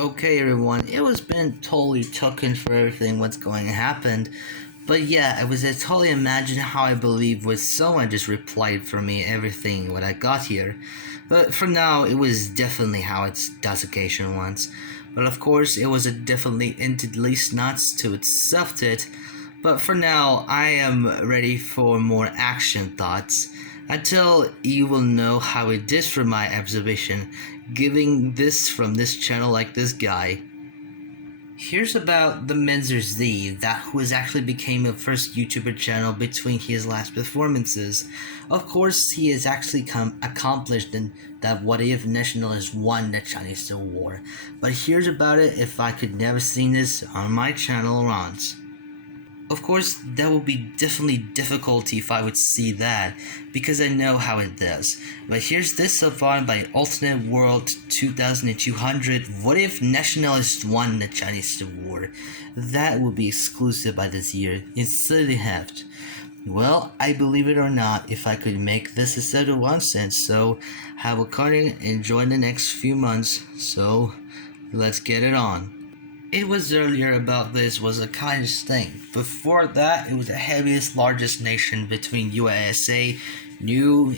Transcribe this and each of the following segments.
Okay, everyone, it was been totally taken for everything what's going to happen. But yeah, I was totally imagine how I believe was someone just replied for me everything what I got here. But for now, it was definitely how it does occasion once. But of course, it was a definitely into least nuts to accept it. But for now, I am ready for more action thoughts. Until you will know how it is from my observation, giving this from this channel like this guy. Here's about the Menzer Z, that who has actually became the first YouTuber channel between his last performances. Of course, he has actually accomplished in that what if Nationalist won the Chinese Civil War. But here's about it if I could never seen this on my channel once. Of course, that would be definitely difficulty if I would see that, because I know how it does. But here's this so far by Alternate World 2200. What if Nationalists won the Chinese Civil War? That would be exclusive by this year, instead of heft. Well, I believe it or not, if I could make this a set of 1 cent, so have a cutting and join the next few months, so let's get it on. It was earlier about this was a kindest thing. Before that, it was the heaviest, largest nation between USA, New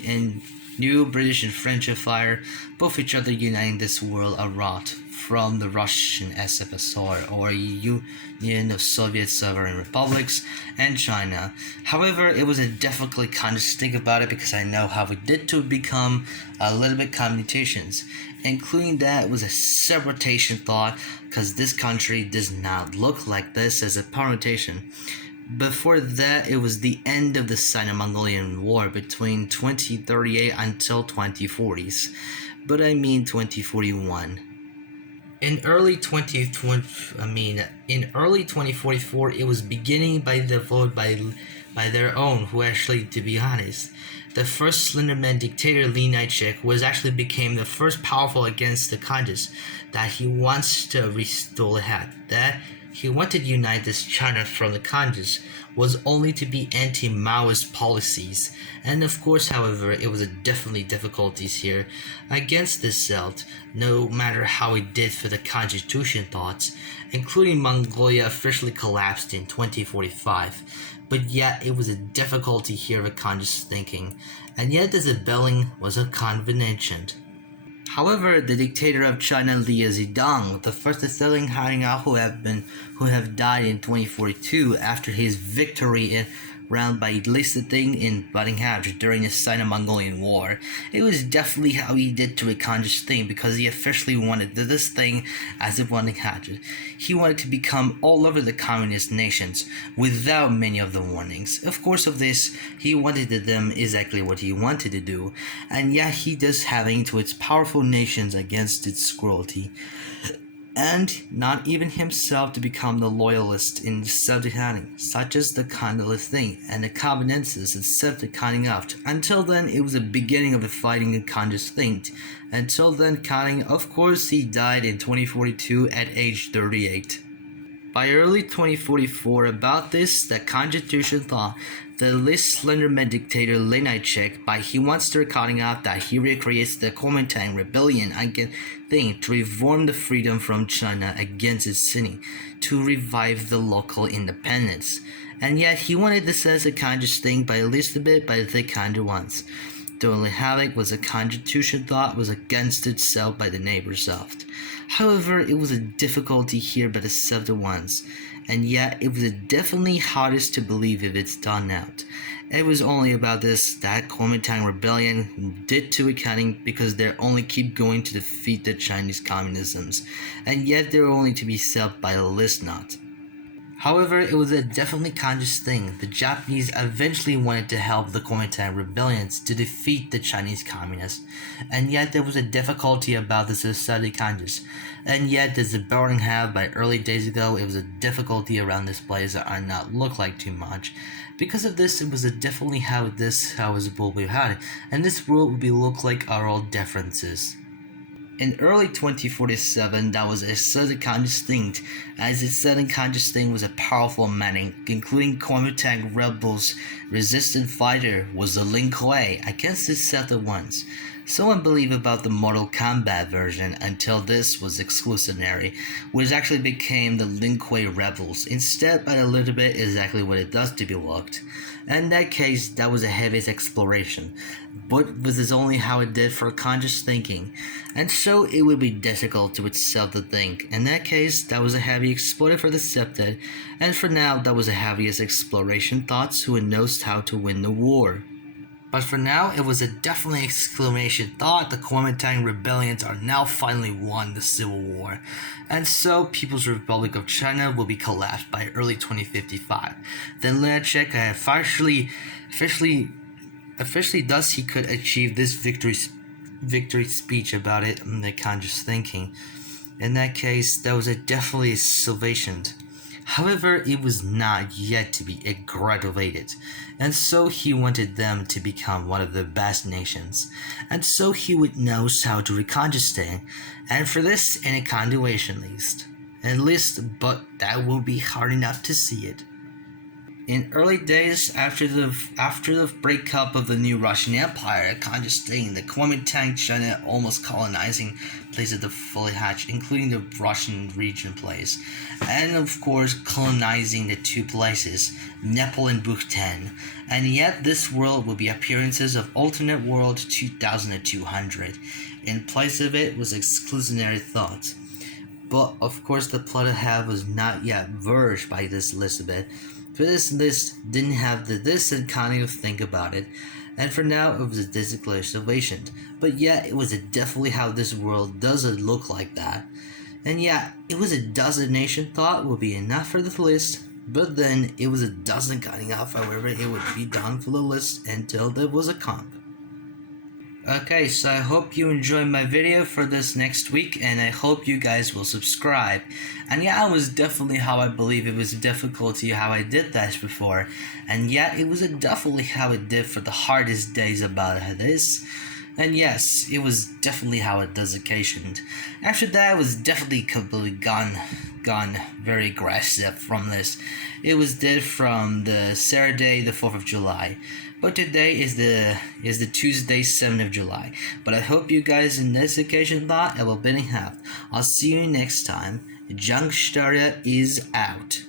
British and French Empire, both each other uniting this world abroad from the Russian SFSR or Union of Soviet Sovereign Republics and China. However, it was a difficult kind of think about it because I know how it did to become a little bit commutations. Including that was a separation thought because this country does not look like this as a permutation. Before that, it was the end of the Sino-Mongolian War between 2038 until 2040s, but I mean 2041. In early 2044, it was beginning by the vote by their own, who actually, to be honest, the first Slenderman dictator Li Naichek was actually became the first powerful against the Khan's that he wants to restore that he wanted to unite this China from the Khan's was only to be anti-Maoist policies. And of course, however, it was definitely difficulties here against this Celt, no matter how it did for the constitution thoughts, including Mongolia officially collapsed in 2045. But yet it was a difficulty here of a conscious thinking, and yet the rebelling was a convenient. However, the dictator of China, Li Zedong, the first selling hiding out who have died in 2042 after his victory in round by eliciting in Buddingham during the Sino-Mongolian War. It was definitely how he did to a conscious thing because he officially wanted this thing as a Buddingham. He wanted to become all over the communist nations without many of the warnings. Of course of this, he wanted to them exactly what he wanted to do, and yet he does having to its powerful nations against its cruelty. And not even himself to become the loyalist in the subject hunting, such as the Condolist thing and the Covenanters accepted cutting out. Until then, it was the beginning of the fighting in conscious thing. Until then, cutting, of course, he died in 2042 at age 38. By early 2044, about this, the Constitution thought the least Slenderman dictator Li Naichek, by he wants to cutting out that he recreates the Kuomintang rebellion against thing to reform the freedom from China against its city, to revive the local independence. And yet he wanted this as a conscious thing by at least a bit by the kind of ones. The only havoc was a constitution thought was against itself by the neighbors soft. However, it was a difficulty here by the subtle ones, and yet it was definitely hardest to believe if it's done out. It was only about this that Kuomintang rebellion did to accounting because they only keep going to defeat the Chinese communisms, and yet they're only to be solved by a list not. However, it was a definitely conscious thing. The Japanese eventually wanted to help the Kuomintang rebellions to defeat the Chinese communists, and yet there was a difficulty about the society conscious. And yet, as the burning have by early days ago, it was a difficulty around this place that are not look like too much. Because of this, it was a definitely how is will be had, and this world would be look like our old differences. In early 2047, that was a sudden conscious thing, as its sudden conscious thing was a powerful man, including Kuomintang rebels. Resistant fighter was the Lin Kuei against the set at once. Someone believed about the Mortal Kombat version until this was exclusionary, which actually became the Lin Kuei Rebels. Instead, by a little bit, is exactly what it does to be looked. And in that case, that was the heaviest exploration, but this is only how it did for conscious thinking, and so it would be difficult to itself to think. In that case, that was a heavy explorer for the Septet, and for now, that was the heaviest exploration thoughts who knows how to win the war. But for now, it was a definitely exclamation thought. The Kuomintang rebellions are now finally won the civil war, and so People's Republic of China will be collapsed by early 2055. Then Lunacek officially thus he could achieve this victory speech about it in the conscious thinking. In that case, that was a definitely salvation. However, it was not yet to be graduated, and so he wanted them to become one of the best nations, and so he would know how to reconquer, and for this in a continuation at least, but that will be hard enough to see it. In early days after the breakup of the new Russian Empire, congesting the Kuomintang China almost colonizing places of the fully hatched, including the Russian region place, and of course colonizing the two places, Nepal and Bhutan, and yet this world will be appearances of alternate world 2200. In place of it was exclusionary thought. But of course the plot I have was not yet verged by this Elizabeth. For this list didn't have this kind of think about it, and for now it was a declared salvation. But yeah, it was definitely how this world doesn't look like that. And yeah, it was a dozen nation thought would be enough for the list, but then it was a dozen cutting off, however it would be done for the list until there was a comp. Okay, so I hope you enjoyed my video for this next week, and I hope you guys will subscribe. And yeah, it was definitely how I believe it was difficulty how I did that before, and yeah, it was definitely how it did for the hardest days about this. And yes, it was definitely how it does occasioned. After that, it was definitely completely gone very aggressive from this. It was dead from the Saturday, the 4th of July. But today is the Tuesday, 7th of July. But I hope you guys in this occasion thought I will be in half. I'll see you next time. Junk Story is out.